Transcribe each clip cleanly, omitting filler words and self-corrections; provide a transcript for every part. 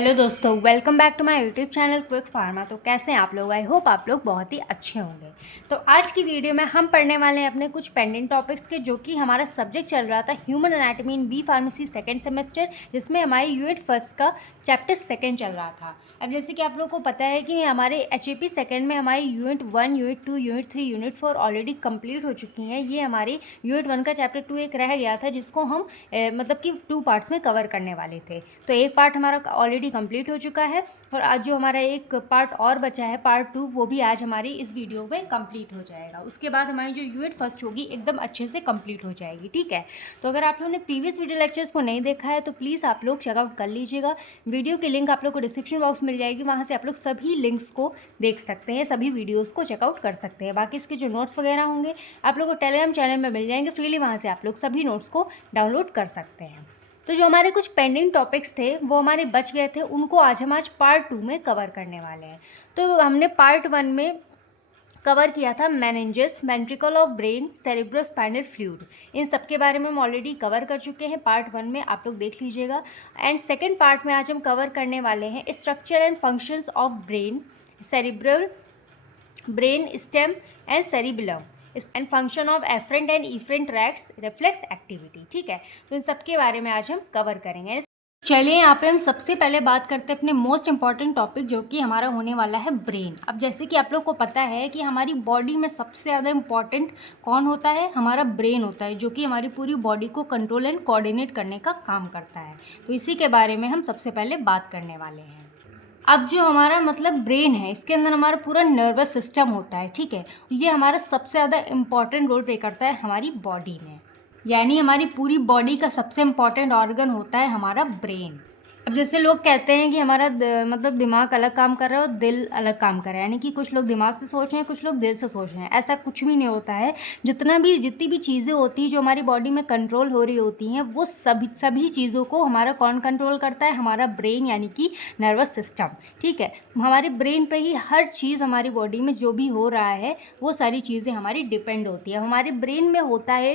Hello दोस्तों, welcome back to my YouTube channel quick pharma. तो कैसे हैं आप लोग? आई होप आप लोग बहुत ही अच्छे होंगे। तो आज की वीडियो में हम पढ़ने वाले हैं अपने कुछ पेंडिंग टॉपिक्स के, जो कि हमारा सब्जेक्ट चल रहा था human anatomy in B pharmacy second semester, जिसमें हमारी यूनिट फर्स्ट का चैप्टर सेकेंड चल रहा था। अब जैसे कि आप लोग को पता है कि हमारे HAP सेकेंड में हमारी unit 1, unit 2, unit 3, unit 4 already complete हो चुकी हैं। ये हमारी यूनिट 1 का चैप्टर 2 एक रह गया था, जिसको हम मतलब कि 2 पार्ट्स में कवर करने वाले थे। तो एक पार्ट हमारा ऑलरेडी कंप्लीट हो चुका है और आज जो हमारा एक पार्ट और बचा है, पार्ट 2, वो भी आज हमारी इस वीडियो में कंप्लीट हो जाएगा। उसके बाद हमारी जो यूनिट फर्स्ट होगी एकदम अच्छे से कंप्लीट हो जाएगी। ठीक है, तो अगर आप लोगों ने प्रीवियस वीडियो लेक्चर्स को नहीं देखा है तो प्लीज़ आप लोग चेकआउट कर लीजिएगा। वीडियो की लिंक आप लोग को डिस्क्रिप्शन बॉक्स मिल जाएगी, वहाँ से आप लोग सभी लिंक्स को देख सकते हैं, सभी वीडियोज़ को चेकआउट कर सकते हैं। बाकी इसके जो नोट्स वगैरह होंगे आप लोग को टेलीग्राम चैनल में मिल जाएंगे फ्रीली, वहाँ से आप लोग सभी नोट्स को डाउनलोड कर सकते हैं। तो जो हमारे कुछ पेंडिंग टॉपिक्स थे वो हमारे बच गए थे, उनको आज हम पार्ट 2 में कवर करने वाले हैं। तो हमने पार्ट 1 में कवर किया था meninges, ventricle of brain, cerebrospinal fluid. इन सब के बारे में हम ऑलरेडी कवर कर चुके हैं पार्ट 1 में, आप लोग देख लीजिएगा। एंड सेकेंड पार्ट में आज हम कवर करने वाले हैं structure and functions of brain, cerebral, brain stem and cerebellum and function of afferent and efferent tracts, reflex activity. ठीक है, तो इन सब के बारे में आज हम कवर करेंगे। चलिए यहाँ पे हम सबसे पहले बात करते हैं अपने मोस्ट इंपॉर्टेंट टॉपिक, जो कि हमारा होने वाला है ब्रेन। अब जैसे कि आप लोग को पता है कि हमारी बॉडी में सबसे ज़्यादा इंपॉर्टेंट कौन होता है? हमारा ब्रेन होता है, जो कि हमारी पूरी बॉडी को कंट्रोल एंड कोऑर्डिनेट करने का काम करता है। तो इसी के बारे में हम सबसे पहले बात करने वाले हैं। अब जो हमारा मतलब ब्रेन है, इसके अंदर हमारा पूरा नर्वस सिस्टम होता है। ठीक है, ये हमारा सबसे ज़्यादा इम्पॉर्टेंट रोल प्ले करता है हमारी बॉडी में, यानी हमारी पूरी बॉडी का सबसे इम्पॉर्टेंट ऑर्गन होता है हमारा ब्रेन। अब जैसे लोग कहते हैं कि हमारा मतलब दिमाग अलग काम कर रहा है और दिल अलग काम कर रहा है, यानी कि कुछ लोग दिमाग से सोच रहे हैं, कुछ लोग दिल से सोच रहे हैं। ऐसा कुछ भी नहीं होता है। जितनी भी चीज़ें होती हैं जो हमारी बॉडी में कंट्रोल हो रही होती हैं, वो सभी चीज़ों को हमारा कौन कंट्रोल करता है? हमारा ब्रेन, यानी कि नर्वस सिस्टम। ठीक है, हमारे ब्रेन पे ही हर चीज़ हमारी बॉडी में जो भी हो रहा है वो सारी चीज़ें हमारी डिपेंड होती है। हमारे ब्रेन में होता है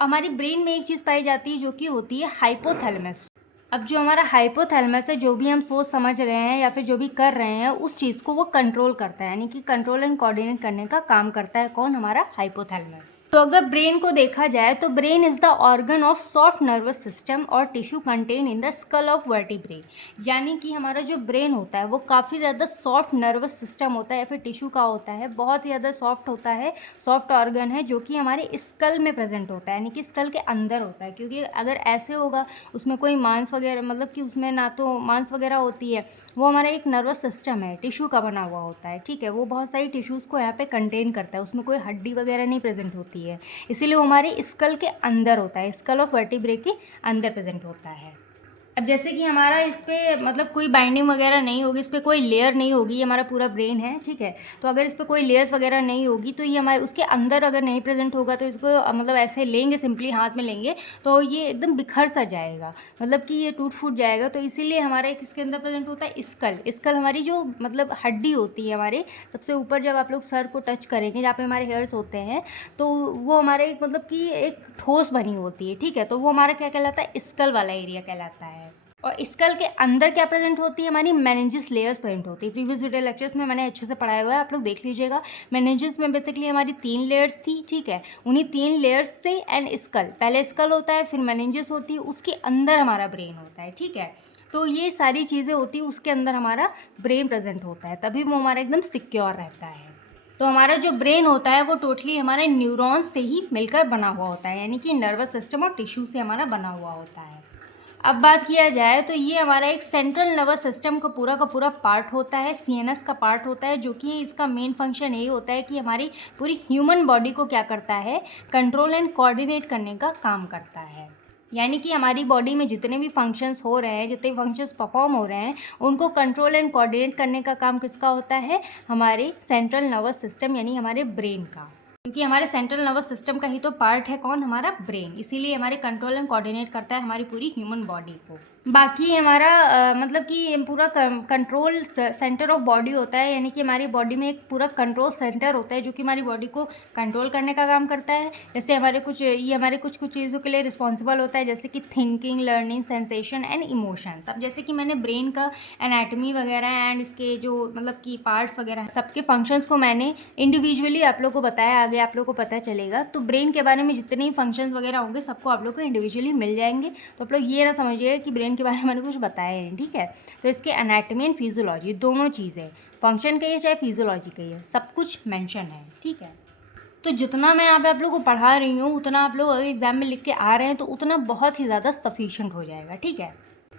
हमारी ब्रेन में एक चीज़ पाई जाती है, जो कि होती है हाइपोथैलेमस। अब जो हमारा हाइपोथैलेमस है, जो भी हम सोच समझ रहे हैं या फिर जो भी कर रहे हैं, उस चीज़ को वो कंट्रोल करता है, यानी कि कंट्रोल एंड कोऑर्डिनेट करने का काम करता है कौन? हमारा हाइपोथैलेमस। तो अगर ब्रेन को देखा जाए तो brain is the organ of soft nervous system और tissue contain in the skull of vertebrae. यानी कि हमारा जो ब्रेन होता है वो काफ़ी ज़्यादा सॉफ्ट नर्वस सिस्टम होता है या फिर टिश्यू का होता है, बहुत ही ज़्यादा सॉफ्ट होता है, सॉफ्ट ऑर्गन है, जो कि हमारे स्कल में प्रेजेंट होता है, यानी कि स्कल के अंदर होता है। क्योंकि अगर ऐसे होगा, उसमें कोई मांस वगैरह, मतलब कि उसमें ना तो मांस वगैरह होती है, वो हमारा एक नर्वस सिस्टम है, टिश्यू का बना हुआ होता है। ठीक है, वो बहुत सारी टिश्यूज़ को यहाँ पे कंटेन करता है, उसमें कोई हड्डी वगैरह नहीं प्रेजेंट होती है, इसीलिए वो हमारे स्कल के अंदर होता है, स्कल ऑफ वर्टिब्रे के अंदर प्रेजेंट होता है। अब जैसे कि हमारा इस पर मतलब कोई बाइंडिंग वगैरह नहीं होगी, इस पर कोई लेयर नहीं होगी, ये हमारा पूरा ब्रेन है। ठीक है, तो अगर इस पर कोई लेयर्स वगैरह नहीं होगी तो ये हमारे उसके अंदर अगर नहीं प्रेजेंट होगा तो इसको मतलब ऐसे लेंगे, सिंपली हाथ में लेंगे तो ये एकदम बिखर सा जाएगा, मतलब कि ये टूट फूट जाएगा। तो इसीलिए हमारा एक इसके अंदर प्रेजेंट होता है स्कल। स्कल हमारी जो मतलब हड्डी होती है हमारे सबसे ऊपर, जब आप लोग सर को टच करेंगे जहाँ पे हमारे हेयर्स होते हैं, तो वो हमारे एक मतलब कि एक ठोस बनी होती है। ठीक है, तो वो हमारा क्या कहलाता है? स्कल वाला एरिया कहलाता है। और स्कल के अंदर क्या प्रेजेंट होती है? हमारी मेनिंजेस लेयर्स प्रेजेंट होती है। प्रीवियस वीडियो लेक्चर्स में मैंने अच्छे से पढ़ाया हुआ है, आप लोग देख लीजिएगा। मेनिंजेस में बेसिकली हमारी 3 लेयर्स थी। ठीक है, उन्हीं 3 लेयर्स से एंड स्कल, पहले स्कल होता है, फिर मेनिंजेस होती है, उसके अंदर हमारा ब्रेन होता है। ठीक है, तो ये सारी चीज़ें होती है, उसके अंदर हमारा ब्रेन प्रेजेंट होता है, तभी वो हमारा एकदम सिक्योर रहता है। तो हमारा जो ब्रेन होता है वो टोटली हमारे न्यूरॉन्स से ही मिलकर बना हुआ होता है, यानी कि नर्वस सिस्टम और टिश्यू से हमारा बना हुआ होता है। अब बात किया जाए तो ये हमारा एक सेंट्रल नर्वस सिस्टम का पूरा पार्ट होता है, CNS का पार्ट होता है, जो कि इसका मेन फंक्शन यही होता है कि हमारी पूरी ह्यूमन बॉडी को क्या करता है? कंट्रोल एंड कोऑर्डिनेट करने का काम करता है। यानी कि हमारी बॉडी में जितने भी फंक्शंस हो रहे हैं, जितने फंक्शंस परफॉर्म हो रहे हैं, उनको कंट्रोल एंड कोऑर्डिनेट करने का काम किसका होता है? हमारे सेंट्रल नर्वस सिस्टम, यानी हमारे ब्रेन का। क्योंकि हमारे सेंट्रल नर्वस सिस्टम का ही तो पार्ट है कौन? हमारा ब्रेन, इसीलिए हमारे कंट्रोल एंड कोऑर्डिनेट करता है हमारी पूरी ह्यूमन बॉडी को। बाकी हमारा मतलब कि ये पूरा कंट्रोल सेंटर ऑफ बॉडी होता है, यानी कि हमारी बॉडी में एक पूरा कंट्रोल सेंटर होता है जो कि हमारी बॉडी को कंट्रोल करने का काम करता है। जैसे हमारे कुछ कुछ चीज़ों के लिए रिस्पॉन्सिबल होता है, जैसे कि thinking, learning, sensation and emotions. अब जैसे कि मैंने ब्रेन का एनाटमी वगैरह एंड इसके जो मतलब कि पार्ट्स वगैरह सबके फंक्शंस को मैंने इंडिविजुअली आप लोग को बताया, आगे आप लोग को पता चलेगा। तो ब्रेन के बारे में जितने ही फंक्शंस वगैरह होंगे सबको आप लोग को इंडिविजुअली मिल जाएंगे। तो आप लोग ये ना समझिएगा कि ब्रेन के बारे में मैंने कुछ बताया नहीं, ठीक है। तो इसके एनाटमी एंड फिजियोलॉजी दोनों चीज़ें, फंक्शन कहिए चाहे फिजियोलॉजी कहिए, सब कुछ मेंशन है, ठीक है। तो जितना मैं यहाँ पे आप लोगों को पढ़ा रही हूँ उतना आप लोग अगर एग्ज़ाम में लिख के आ रहे हैं तो उतना बहुत ही ज़्यादा सफिशिएंट हो जाएगा, ठीक है।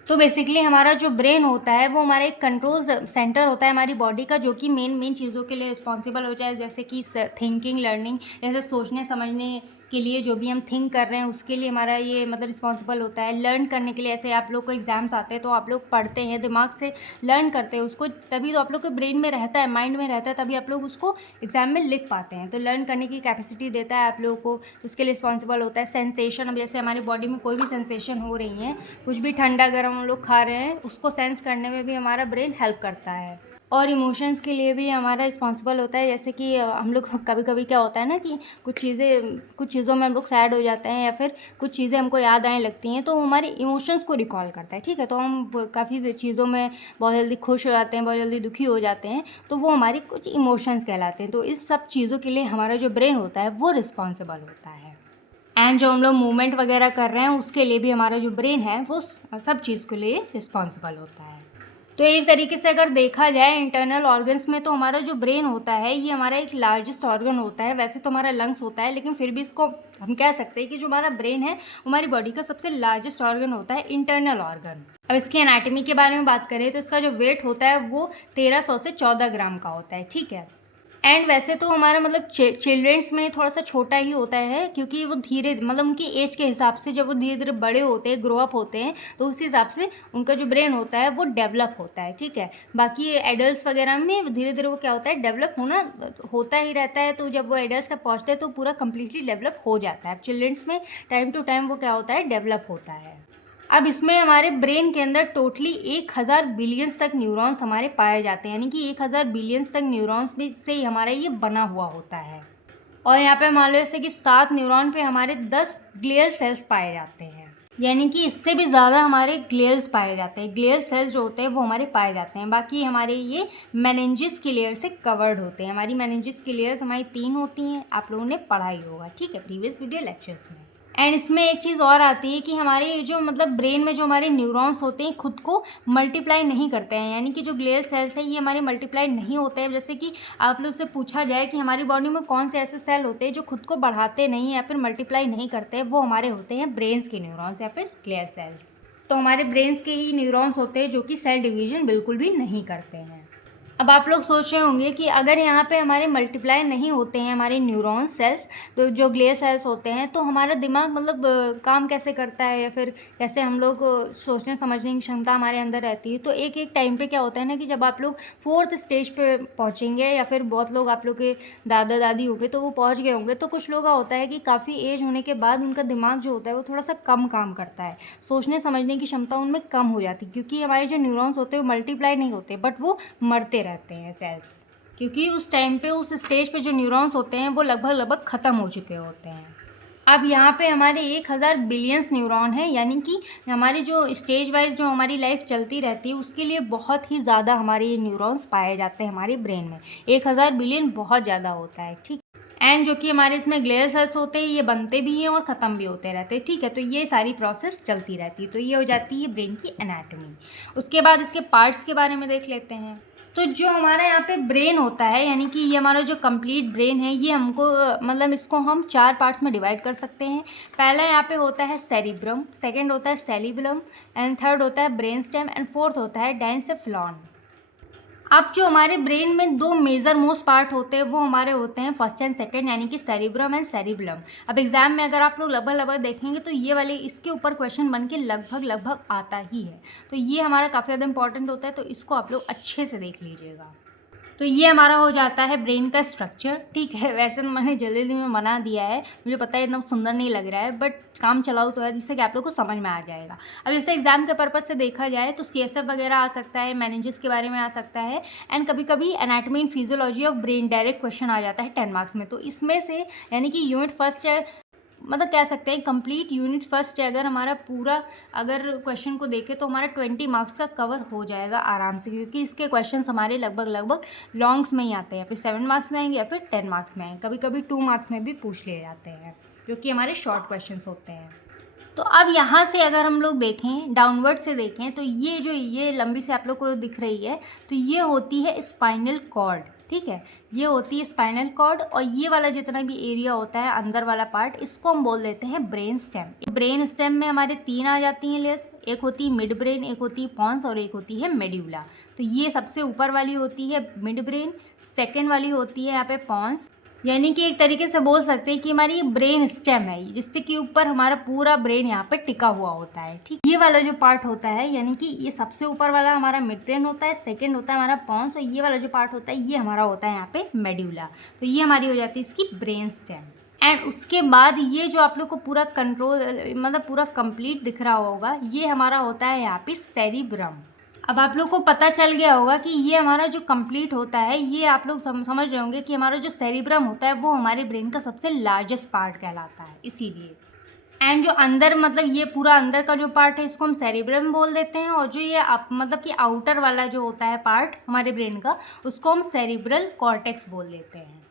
तो बेसिकली हमारा जो ब्रेन होता है वो हमारा एक कंट्रोल सेंटर होता है हमारी बॉडी का, जो कि मेन चीज़ों के लिए रिस्पॉन्सिबल हो जाए, जैसे कि थिंकिंग, लर्निंग, जैसे सोचने समझने के लिए जो भी हम थिंक कर रहे हैं उसके लिए हमारा ये मतलब रिस्पॉन्सिबल होता है। लर्न करने के लिए, ऐसे आप लोग को एग्ज़ाम्स आते हैं तो आप लोग पढ़ते हैं, दिमाग से लर्न करते हैं उसको, तभी तो आप लोग के ब्रेन में रहता है, माइंड में रहता है, तभी आप लोग उसको एग्ज़ाम में लिख पाते हैं। तो लर्न करने की कैपेसिटी देता है आप लोगों को, उसके लिए रिस्पॉन्सिबल होता है। सेंसेशन, अब जैसे हमारी बॉडी में कोई भी सेंसेशन हो रही है, कुछ भी ठंडा गर्म हम लोग खा रहे हैं, उसको सेंस करने में भी हमारा ब्रेन हेल्प करता है। और इमोशंस के लिए भी हमारा रिस्पॉन्सिबल होता है, जैसे कि हम लोग कभी कभी क्या होता है ना कि कुछ चीज़ों में हम लोग सैड हो जाते हैं या फिर कुछ चीज़ें हमको याद आने लगती हैं, तो वो हमारे इमोशंस को रिकॉल करता है, ठीक है। तो हम काफ़ी चीज़ों में बहुत जल्दी खुश हो जाते हैं, बहुत जल्दी दुखी हो जाते हैं, तो वो हमारी कुछ इमोशंस कहलाते हैं। तो इस सब चीज़ों के लिए हमारा जो ब्रेन होता है वो रिस्पॉन्सिबल होता है। एंड जो हम लोग मूवमेंट वगैरह कर रहे हैं उसके लिए भी हमारा जो ब्रेन है वो सब चीज़ के लिए रिस्पॉन्सिबल होता है। तो एक तरीके से अगर देखा जाए इंटरनल ऑर्गन्स में, तो हमारा जो ब्रेन होता है ये हमारा एक लार्जेस्ट ऑर्गन होता है। वैसे तो हमारा लंग्स होता है, लेकिन फिर भी इसको हम कह सकते हैं कि जो हमारा ब्रेन है हमारी बॉडी का सबसे लार्जेस्ट ऑर्गन होता है, इंटरनल ऑर्गन। अब इसकी एनाटमी के बारे में बात करें तो इसका जो वेट होता है वो 1300 से 14 ग्राम का होता है, ठीक है। एंड वैसे तो हमारा मतलब चिल्ड्रेंस में थोड़ा सा छोटा ही होता है, क्योंकि वो धीरे मतलब उनकी एज के हिसाब से जब वो धीरे धीरे बड़े होते हैं, ग्रो अप होते हैं, तो उस हिसाब से उनका जो ब्रेन होता है वो डेवलप होता है, ठीक है। बाकी एडल्ट वगैरह में धीरे धीरे वो क्या होता है, डेवलप होता ही रहता है। तो जब वो एडल्ट तक पहुँचते हैं तो पूरा कम्प्लीटली डेवलप हो जाता है। चिल्ड्रेंस में टाइम टू टाइम वो क्या होता है, डेवलप होता है। अब इसमें हमारे ब्रेन के अंदर टोटली 1000 बिलियंस तक न्यूरॉन्स हमारे पाए जाते हैं, यानी कि 1000 बिलियंस तक न्यूरॉन्स में से ही हमारा ये बना हुआ होता है। और यहाँ पे मान लो जैसे कि 7 न्यूरॉन पे हमारे 10 ग्लियल सेल्स पाए जाते हैं, यानी कि इससे भी ज़्यादा हमारे ग्लियल्स पाए जाते हैं। ग्लियल सेल्स जो होते हैं वो हमारे पाए जाते हैं। बाकी हमारे ये मेनिंजिस की लेयर से कवर्ड होते हैं। हमारी मेनिंजिस की लेयर्स हमारी 3 होती हैं, आप लोगों ने पढ़ा ही होगा, ठीक है, प्रीवियस वीडियो लेक्चर्स में। एंड इसमें एक चीज़ और आती है कि हमारे जो मतलब ब्रेन में जो हमारे न्यूरॉन्स होते हैं खुद को मल्टीप्लाई नहीं करते हैं, यानी कि जो ग्लियल सेल्स हैं ये हमारे मल्टीप्लाई नहीं होते हैं। जैसे कि आप लोग से पूछा जाए कि हमारी बॉडी में कौन से ऐसे सेल होते हैं जो खुद को बढ़ाते नहीं या फिर मल्टीप्लाई नहीं करते हैं, वो हमारे होते हैं ब्रेन्स के न्यूरॉन्स या फिर ग्लियल सेल्स। तो हमारे ब्रेन्स के ही न्यूरॉन्स होते हैं जो कि सेल डिवीजन बिल्कुल भी नहीं करते हैं। अब आप लोग सोच रहे होंगे कि अगर यहाँ पे हमारे मल्टीप्लाई नहीं होते हैं हमारे न्यूरॉन सेल्स, तो जो ग्लियल सेल्स होते हैं, तो हमारा दिमाग मतलब काम कैसे करता है, या फिर कैसे हम लोग सोचने समझने की क्षमता हमारे अंदर रहती है। तो एक एक टाइम पे क्या होता है ना कि जब आप लोग 4th स्टेज पे पहुँचेंगे, या फिर बहुत लोग आप लोग के दादा दादी होंगे तो वो पहुँच गए होंगे, तो कुछ लोग का होता है कि काफ़ी एज होने के बाद उनका दिमाग जो होता है वो थोड़ा सा कम काम करता है, सोचने समझने की क्षमता उनमें कम हो जाती है, क्योंकि हमारे जो न्यूरॉन्स होते हैं वो मल्टीप्लाई नहीं होते बट वो मरते रहते हैं सेल्स, क्योंकि उस टाइम पे उस स्टेज पे जो न्यूरॉन्स होते हैं वो लगभग ख़त्म हो चुके होते हैं। अब यहाँ पे हमारे 1000 बिलियंस न्यूरॉन है, यानी कि हमारी जो स्टेज वाइज जो हमारी लाइफ चलती रहती है उसके लिए बहुत ही ज़्यादा हमारे ये न्यूरॉन्स पाए जाते हैं हमारे ब्रेन में। 1000 बिलियन बहुत ज़्यादा होता है, ठीक। एंड जो कि हमारे इसमें ग्लियल सेल्स होते हैं ये बनते भी हैं और ख़त्म भी होते रहते हैं, ठीक है। तो ये सारी प्रोसेस चलती रहती है। तो ये हो जाती है ब्रेन की एनाटॉमी। उसके बाद इसके पार्ट्स के बारे में देख लेते हैं। तो जो हमारा यहाँ पे ब्रेन होता है, यानी कि ये हमारा जो कंप्लीट ब्रेन है, ये हमको मतलब इसको हम 4 पार्ट्स में डिवाइड कर सकते हैं। पहला यहाँ पे होता है सेरिब्रम, सेकंड होता है सेरिबलम, एंड थर्ड होता है ब्रेन स्टेम, एंड फोर्थ होता है डायंसेफ्लॉन। अब जो हमारे ब्रेन में 2 मेजर मोस्ट पार्ट होते हैं वो हमारे होते हैं फर्स्ट एंड सेकंड, यानी कि सेरिब्रम एंड सेरिबलम। अब एग्जाम में अगर आप लोग लगभग देखेंगे तो ये वाले इसके ऊपर क्वेश्चन बन के लगभग आता ही है। तो ये हमारा काफ़ी ज़्यादा इंपॉर्टेंट होता है, तो इसको आप लोग अच्छे से देख लीजिएगा। तो ये हमारा हो जाता है ब्रेन का स्ट्रक्चर, ठीक है। वैसे तो मैंने जल्दी में बना दिया है, मुझे पता है एकदम सुंदर नहीं लग रहा है, बट काम चलाओ तो है जिससे कि आप लोग को समझ में आ जाएगा। अब जैसे एग्जाम के पर्पज़ से देखा जाए तो CSF वगैरह आ सकता है, मेनिंजेस के बारे में आ सकता है, एंड कभी कभी anatomy and physiology of brain direct question आ जाता है 10 मार्क्स में। तो इसमें से यानी कि यूनिट फर्स्ट है, मतलब कह सकते हैं कंप्लीट यूनिट फर्स्ट है, अगर हमारा पूरा अगर क्वेश्चन को देखें तो हमारा 20 मार्क्स का कवर हो जाएगा आराम से, क्योंकि इसके क्वेश्चन हमारे लगभग लॉन्ग्स में ही आते हैं, फिर 7 मार्क्स में आएंगे या फिर 10 मार्क्स में आएंगे, कभी कभी 2 मार्क्स में भी पूछ लिए जाते हैं, जो कि हमारे शॉर्ट क्वेश्चन होते हैं। तो अब यहाँ से अगर हम लोग देखें, डाउनवर्ड से देखें, तो ये लंबी से आप लोग को दिख रही है, तो ये होती है स्पाइनल कॉर्ड, ठीक है। ये होती है स्पाइनल कॉर्ड, और ये वाला जितना भी एरिया होता है अंदर वाला पार्ट, इसको हम बोल देते हैं ब्रेन स्टेम। ब्रेन स्टेम में हमारे 3 आ जाती हैं लेयर्स, एक होती है मिड ब्रेन, एक होती है पॉन्स और एक होती है मेड्यूला। तो ये सबसे ऊपर वाली होती है मिड ब्रेन, सेकेंड वाली होती है यहाँ पे पॉन्स, यानी कि एक तरीके से बोल सकते हैं कि हमारी ब्रेन स्टेम है, जिससे कि ऊपर हमारा पूरा ब्रेन यहाँ पे टिका हुआ होता है, ठीक। ये वाला जो पार्ट होता है, यानी कि ये सबसे ऊपर वाला हमारा मिड ब्रेन होता है, सेकंड होता है हमारा पॉन्स, और ये वाला जो पार्ट होता है ये हमारा होता है यहाँ पे मेड्यूला। तो ये हमारी हो जाती है इसकी ब्रेन स्टेम। एंड उसके बाद ये जो आप लोग को पूरा कंट्रोल मतलब पूरा कंप्लीट दिख रहा होगा, ये हमारा होता है यहाँ पे सेरिब्रम। अब आप लोग को पता चल गया होगा कि ये हमारा जो कंप्लीट होता है, ये आप लोग समझ रहे होंगे कि हमारा जो सेरिब्रम होता है वो हमारे ब्रेन का सबसे लार्जेस्ट पार्ट कहलाता है, इसीलिए। एंड जो अंदर मतलब ये पूरा अंदर का जो पार्ट है इसको हम सेरिब्रम बोल देते हैं, और जो ये मतलब कि आउटर वाला जो होता है पार्ट हमारे ब्रेन का, उसको हम सेरिब्रल कॉर्टेक्स बोल देते हैं।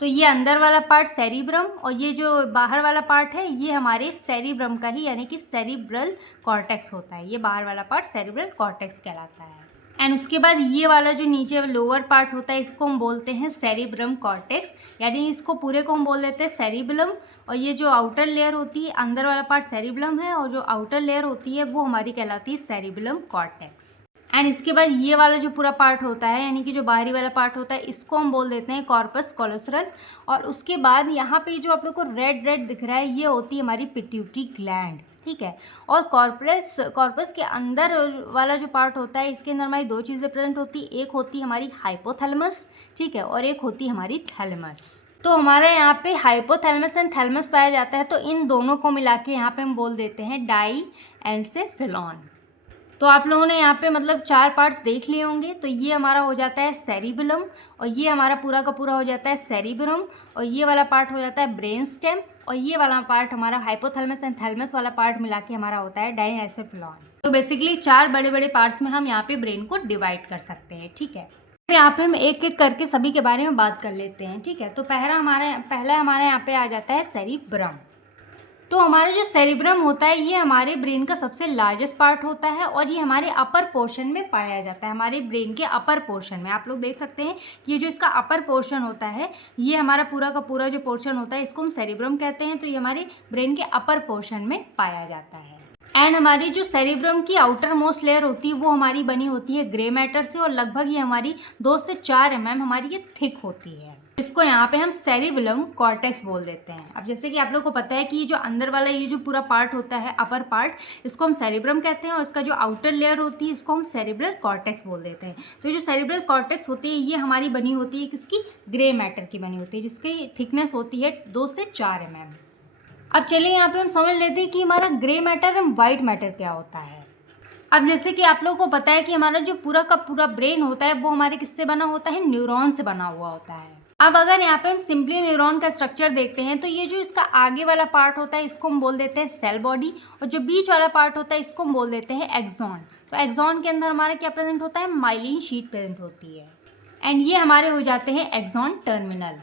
तो ये अंदर वाला पार्ट सेरिब्रम, और ये जो बाहर वाला पार्ट है ये हमारे सेरिब्रम का ही यानी कि सेरिब्रल कॉर्टेक्स होता है। ये बाहर वाला पार्ट सेरिब्रल कॉर्टेक्स कहलाता है। एंड उसके बाद ये वाला जो नीचे लोअर पार्ट होता है इसको हम बोलते हैं सेरिब्रम कॉर्टेक्स, यानी इसको पूरे को हम बोल देते हैं सेरिबलम। और ये जो आउटर लेयर होती है, अंदर वाला पार्ट सेरिबलम है, और जो आउटर लेयर होती है वो हमारी कहलाती है सेरिबलम कॉर्टेक्स। एंड इसके बाद ये वाला जो पूरा पार्ट होता है, यानी कि जो बाहरी वाला पार्ट होता है, इसको हम बोल देते हैं कॉर्पस कॉलोसरल। और उसके बाद यहाँ पे जो आप लोग को रेड रेड दिख रहा है, ये होती है हमारी पिट्यूटरी ग्लैंड, ठीक है। और कॉर्पस के अंदर वाला जो पार्ट होता है, इसके अंदर हमारी 2 चीज़ें प्रेजेंट होती है, एक होती है हमारी हाइपोथैलेमस, ठीक है, और एक होती है हमारी थैलेमस। तो हमारे यहाँ पे हाइपोथैलेमस एंड थैलेमस पाया जाता है, तो इन दोनों को मिला के यहाँ पे हम बोल देते हैं डाईएन्सेफेलॉन। तो आप लोगों ने यहाँ पे मतलब 4 पार्ट्स देख लिए होंगे। तो ये हमारा हो जाता है सेरिबलम, और ये हमारा पूरा का पूरा हो जाता है सेरिब्रम, और ये वाला पार्ट हो जाता है ब्रेन स्टेम, और ये वाला पार्ट हमारा हाइपोथैलेमस एंड थैलेमस वाला पार्ट मिला के हमारा होता है डाईएन्सेफेलॉन। तो बेसिकली 4 बड़े बड़े पार्ट्स में हम यहाँ पे ब्रेन को डिवाइड कर सकते हैं, ठीक है। यहाँ पे हम एक एक करके सभी के बारे में बात कर लेते हैं, ठीक है। तो पहला हमारे यहाँ पे आ जाता है सेरिब्रम। तो हमारा जो सेरिब्रम होता है ये हमारे ब्रेन का सबसे लार्जेस्ट पार्ट होता है, और ये हमारे अपर पोर्शन में पाया जाता है। हमारे ब्रेन के अपर पोर्शन में आप लोग देख सकते हैं कि ये जो इसका अपर पोर्शन होता है, ये हमारा पूरा का पूरा जो पोर्शन होता है इसको हम सेरिब्रम कहते हैं। तो ये हमारे ब्रेन के अपर पोर्शन में पाया जाता है। एंड हमारी जो सेरिब्रम की आउटर मोस्ट लेयर होती है वो हमारी बनी होती है ग्रे मैटर से, और लगभग ये हमारी 2 से 4 mm हमारी ये थिक होती है। इसको यहाँ पे हम सेरिबलम कॉर्टेक्स बोल देते हैं। अब जैसे कि आप लोग को पता है कि ये जो अंदर वाला ये जो पूरा पार्ट होता है अपर पार्ट, इसको हम सेरिब्रम कहते हैं, और इसका जो आउटर लेयर होती है इसको हम सेरिब्रल कॉर्टेक्स बोल देते हैं। तो ये जो सेरिब्रल कॉर्टेक्स होती है ये हमारी बनी होती है किसकी, ग्रे मैटर की बनी होती है, जिसकी थिकनेस होती है 2 से 4 mm। अब चलिए यहाँ पे हम समझ लेते हैं कि हमारा grey matter and white matter क्या होता है। अब जैसे कि आप लोगों को पता है कि हमारा जो पूरा का पूरा ब्रेन होता है वो हमारे किससे बना होता है, न्यूरॉन से बना हुआ होता है। अब अगर यहाँ पे हम सिंपली न्यूरॉन का स्ट्रक्चर देखते हैं, तो ये जो इसका आगे वाला पार्ट होता है इसको हम बोल देते हैं सेल बॉडी, और जो बीच वाला पार्ट होता है इसको हम बोल देते हैं एक्सॉन। तो एक्सॉन के अंदर हमारा क्या प्रेजेंट होता है, माइलिन शीट प्रेजेंट होती है, एंड ये हमारे हो जाते हैं एक्सॉन टर्मिनल।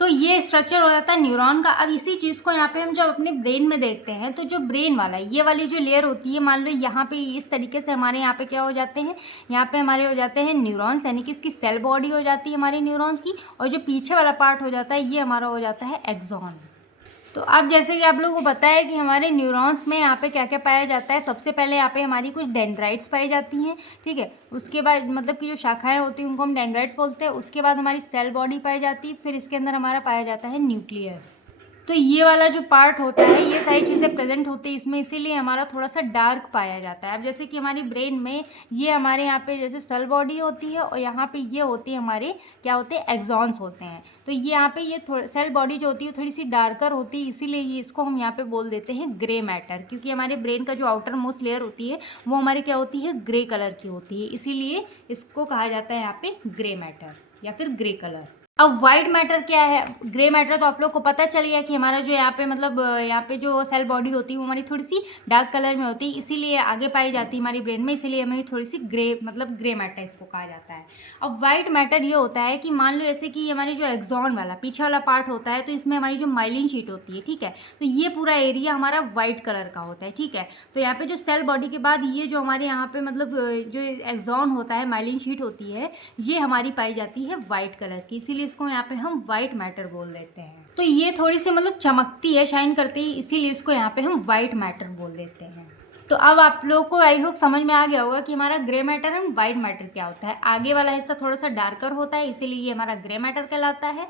तो ये स्ट्रक्चर हो जाता है न्यूरॉन का। अब इसी चीज़ को यहाँ पे हम जब अपने ब्रेन में देखते हैं, तो जो ब्रेन वाला ये वाली जो लेयर होती है, मान लो यहाँ पे इस तरीके से हमारे यहाँ पे क्या हो जाते हैं, यहाँ पे हमारे हो जाते हैं न्यूरॉन्स, यानी कि इसकी सेल बॉडी हो जाती है हमारी न्यूरॉन्स की, और जो पीछे वाला पार्ट हो जाता है ये हमारा हो जाता है एक्सॉन। तो अब जैसे कि आप लोगों को पता है कि हमारे न्यूरॉन्स में यहाँ पे क्या क्या पाया जाता है, सबसे पहले यहाँ पे हमारी कुछ डेंड्राइट्स पाई जाती हैं, ठीक है। उसके बाद मतलब कि जो शाखाएं होती हैं उनको हम डेंड्राइट्स बोलते हैं। उसके बाद हमारी सेल बॉडी पाई जाती है, फिर इसके अंदर हमारा पाया जाता है न्यूक्लियस। तो ये वाला जो पार्ट होता है, ये सारी चीज़ें प्रेजेंट होती है इसमें, इसीलिए हमारा थोड़ा सा डार्क पाया जाता है। अब जैसे कि हमारी ब्रेन में ये हमारे यहाँ पे जैसे सेल बॉडी होती है और यहाँ पे ये होती है हमारे क्या होते हैं, एक्सॉन्स होते हैं। तो ये यहाँ पे ये सेल बॉडी जो होती है थोड़ी सी डार्कर होती है, इसीलिए ये इसको हम यहाँ पे बोल देते हैं ग्रे मैटर, क्योंकि हमारे ब्रेन का जो आउटर मोस्ट लेयर होती है वो हमारे क्या होती है, ग्रे कलर की होती है, इसीलिए इसको कहा जाता है यहाँ पे ग्रे मैटर या फिर ग्रे कलर। अब वाइट मैटर क्या है, ग्रे मैटर तो आप लोग को पता चल गया कि हमारा जो यहाँ पे मतलब यहाँ पे जो सेल बॉडी होती है वो हमारी थोड़ी सी डार्क कलर में होती है, इसीलिए आगे पाई जाती है हमारी ब्रेन में, इसीलिए हमें थोड़ी सी ग्रे मतलब ग्रे मैटर इसको कहा जाता है। अब वाइट मैटर ये होता है कि मान लो ऐसे कि हमारे जो एक्सॉन वाला पीछे वाला पार्ट होता है, तो इसमें हमारी जो माइलिन शीट होती है, ठीक है, तो ये पूरा एरिया हमारा वाइट कलर का होता है, ठीक है। तो यहाँ पे जो सेल बॉडी के बाद ये जो हमारे यहाँ पे मतलब जो एक्सॉन होता है, माइलिन शीट होती है, ये हमारी पाई जाती है वाइट कलर की, इसीलिए इसको यहाँ पे हम वाइट मैटर बोल देते हैं। तो ये थोड़ी सी मतलब चमकती है, शाइन करती है, इसीलिए इसको यहाँ पे हम वाइट मैटर बोल देते हैं। तो अब आप लोगों को आई होप समझ में आ गया होगा कि हमारा grey matter and white matter क्या होता है। आगे वाला हिस्सा थोड़ा सा डार्कर होता है, इसीलिए ये हमारा ग्रे मैटर कहलाता है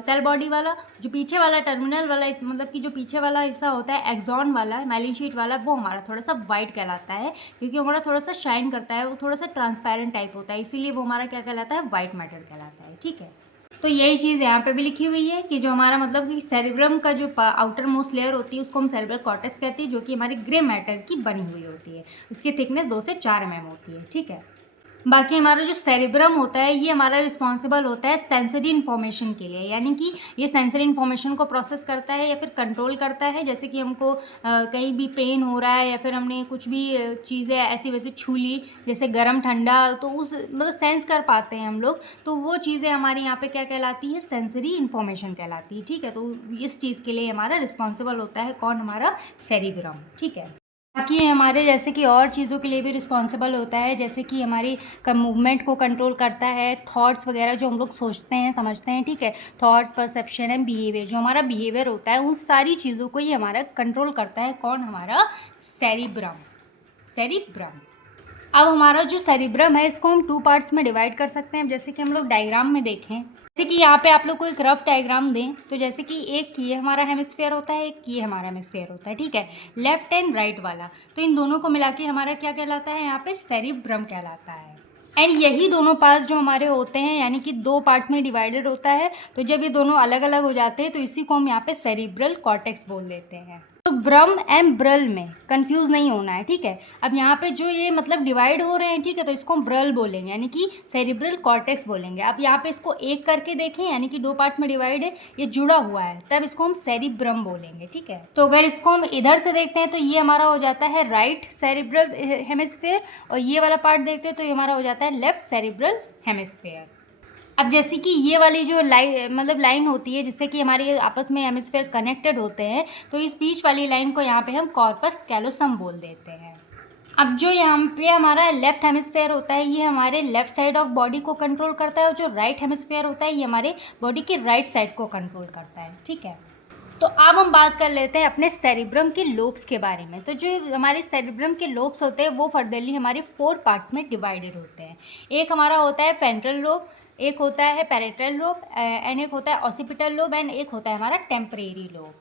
सेल बॉडी वाला। जो पीछे वाला टर्मिनल वाला मतलब कि जो पीछे वाला हिस्सा होता है एक्सॉन वाला, माइलिन शीट वाला, वो हमारा थोड़ा सा वाइट कहलाता है, क्योंकि हमारा थोड़ा सा शाइन करता है, वो थोड़ा सा ट्रांसपेरेंट टाइप होता है, इसीलिए वो हमारा क्या कहलाता है, वाइट मैटर कहलाता है, ठीक है। तो यही चीज़ यहाँ पे भी लिखी हुई है कि जो हमारा मतलब कि सेरिब्रम का जो आउटर मोस्ट लेयर होती है उसको हम सेरिब्रल कॉर्टेक्स कहते हैं, जो कि हमारी ग्रे मैटर की बनी हुई होती है। उसकी थिकनेस 2 से 4 mm होती है, ठीक है। बाकी हमारा जो सेरिब्रम होता है ये हमारा रिस्पॉन्सिबल होता है सेंसरी इन्फॉर्मेशन के लिए, यानी कि ये सेंसरी इन्फॉर्मेशन को प्रोसेस करता है या फिर कंट्रोल करता है। जैसे कि हमको कहीं भी पेन हो रहा है या फिर हमने कुछ भी चीज़ें ऐसी वैसी छू ली, जैसे गर्म ठंडा, तो उस मतलब सेंस कर पाते हैं हम लोग, तो वो चीज़ें हमारी यहाँ पे क्या कहलाती है, सेंसरी इन्फॉर्मेशन कहलाती है, ठीक है। तो इस चीज़ के लिए हमारा रिस्पॉन्सिबल होता है कौन, हमारा सेरिब्रम, ठीक है। बाकी हमारे जैसे कि और चीज़ों के लिए भी रिस्पॉन्सिबल होता है, जैसे कि हमारी मूवमेंट को कंट्रोल करता है, थॉट्स वगैरह जो हम लोग सोचते हैं समझते हैं, ठीक है, थॉट्स, परसेप्शन एंड बिहेवियर, जो हमारा बिहेवियर होता है उन सारी चीज़ों को ये हमारा कंट्रोल करता है कौन, हमारा सेरिब्रम, सेरिब्रम। अब हमारा जो सेरिब्रम है इसको हम 2 पार्ट्स में डिवाइड कर सकते हैं। जैसे कि हम लोग डायग्राम में देखें, जैसे कि यहाँ पे आप लोग को एक रफ डायग्राम दें, तो जैसे कि एक ये हमारा हेमिस्फीयर होता है, एक ये हमारा हेमिस्फीयर होता है, ठीक है, लेफ्ट एंड राइट वाला। तो इन दोनों को मिला के हमारा क्या कहलाता है, यहाँ पे सेरिब्रम कहलाता है। एंड यही दोनों पार्ट्स जो हमारे होते हैं, यानी कि 2 पार्ट्स में डिवाइडेड होता है, तो जब ये दोनों अलग अलग हो जाते हैं तो इसी को हम यहाँ पे सेरिब्रल कॉर्टेक्स बोल देते हैं। तो ब्रम एंड ब्रल में कंफ्यूज नहीं होना है, ठीक है। अब यहाँ पे जो ये मतलब डिवाइड हो रहे हैं, ठीक है, तो इसको हम ब्रल बोलेंगे, यानी कि सेरिब्रल कॉर्टेक्स बोलेंगे। अब यहाँ पे इसको एक करके देखें, यानी कि 2 पार्ट्स में डिवाइड है, ये जुड़ा हुआ है, तब इसको हम सेरिब्रम बोलेंगे, ठीक है। तो अगर इसको हम इधर से देखते हैं तो ये हमारा हो जाता है राइट सेरिब्रल हेमिस्फीयर, और ये वाला पार्ट देखते हैं तो ये हमारा हो जाता है लेफ्ट सेरिब्रल हेमिस्फीयर। अब जैसे कि ये वाली जो लाइन होती है जिससे कि हमारे आपस में हेमिस्फीयर कनेक्टेड होते हैं, तो इस बीच वाली लाइन को यहाँ पे हम कॉर्पस कैलोसम बोल देते हैं। अब जो यहाँ पे हमारा लेफ्ट हेमिस्फीयर होता है ये हमारे लेफ्ट साइड ऑफ बॉडी को कंट्रोल करता है, और जो राइट हेमिस्फीयर होता है ये हमारे बॉडी के राइट साइड को कंट्रोल करता है, ठीक है। तो अब हम बात कर लेते हैं अपने सेरिब्रम के लोब्स के बारे में। तो जो हमारे सेरिब्रम के लोब्स होते हैं वो फर्दरली हमारे 4 पार्ट्स में डिवाइडेड होते हैं। एक हमारा होता है फ्रंटल लोब, एक होता है पैरेटल लोब, एंड एक होता है ऑसिपिटल लोब, एंड एक होता है हमारा टेम्परेरी लोब।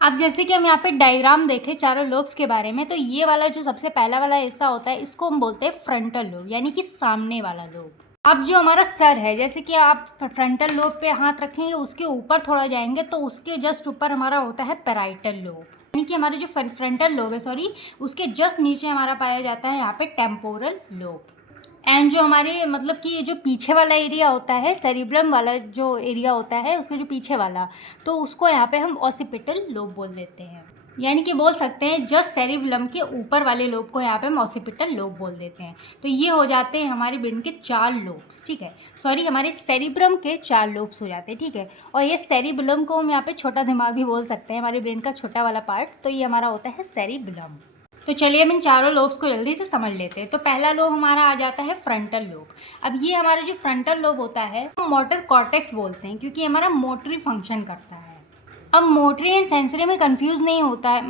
अब जैसे कि हम यहाँ पे डायग्राम देखें चारों लोब्स के बारे में, तो ये वाला जो सबसे पहला वाला हिस्सा होता है इसको हम बोलते हैं फ्रंटल लोब, यानी कि सामने वाला लोब। अब जो हमारा सर है, जैसे कि आप फ्रंटल लोब पे हाथ रखेंगे, उसके ऊपर थोड़ा जाएंगे तो उसके जस्ट ऊपर हमारा होता है पैराइटल लोब, यानी कि हमारे जो फ्रंटल लोब है उसके जस्ट नीचे हमारा पाया जाता है यहाँ पे टेम्पोरल लोब। एंड जो हमारे मतलब कि जो पीछे वाला एरिया होता है, सेरिब्रम वाला जो एरिया होता है उसका जो पीछे वाला, तो उसको यहाँ पे हम ऑसिपिटल लोब बोल देते हैं, यानी कि बोल सकते हैं जस्ट सेरिब्रम के ऊपर वाले लोब को यहाँ पे हम ऑसिपिटल लोब बोल देते हैं। तो ये हो जाते हैं हमारे ब्रेन के 4 लोब्स, ठीक है, हमारे सेरिब्रम के 4 लोब्स हो जाते हैं, ठीक है। और ये सेरिब्रम को हम यहाँ पे छोटा दिमाग भी बोल सकते हैं, हमारे ब्रेन का छोटा वाला पार्ट, तो ये हमारा होता है सेरिब्रम। तो चलिए हम इन चारों लोब्स को जल्दी से समझ लेते हैं। तो पहला लोब हमारा आ जाता है फ्रंटल लोब। अब ये हमारा जो फ्रंटल लोब होता है वो मोटर कॉर्टेक्स बोलते हैं, क्योंकि हमारा मोटरी फंक्शन करता है। अब मोटरी एंड सेंसरी में कंफ्यूज नहीं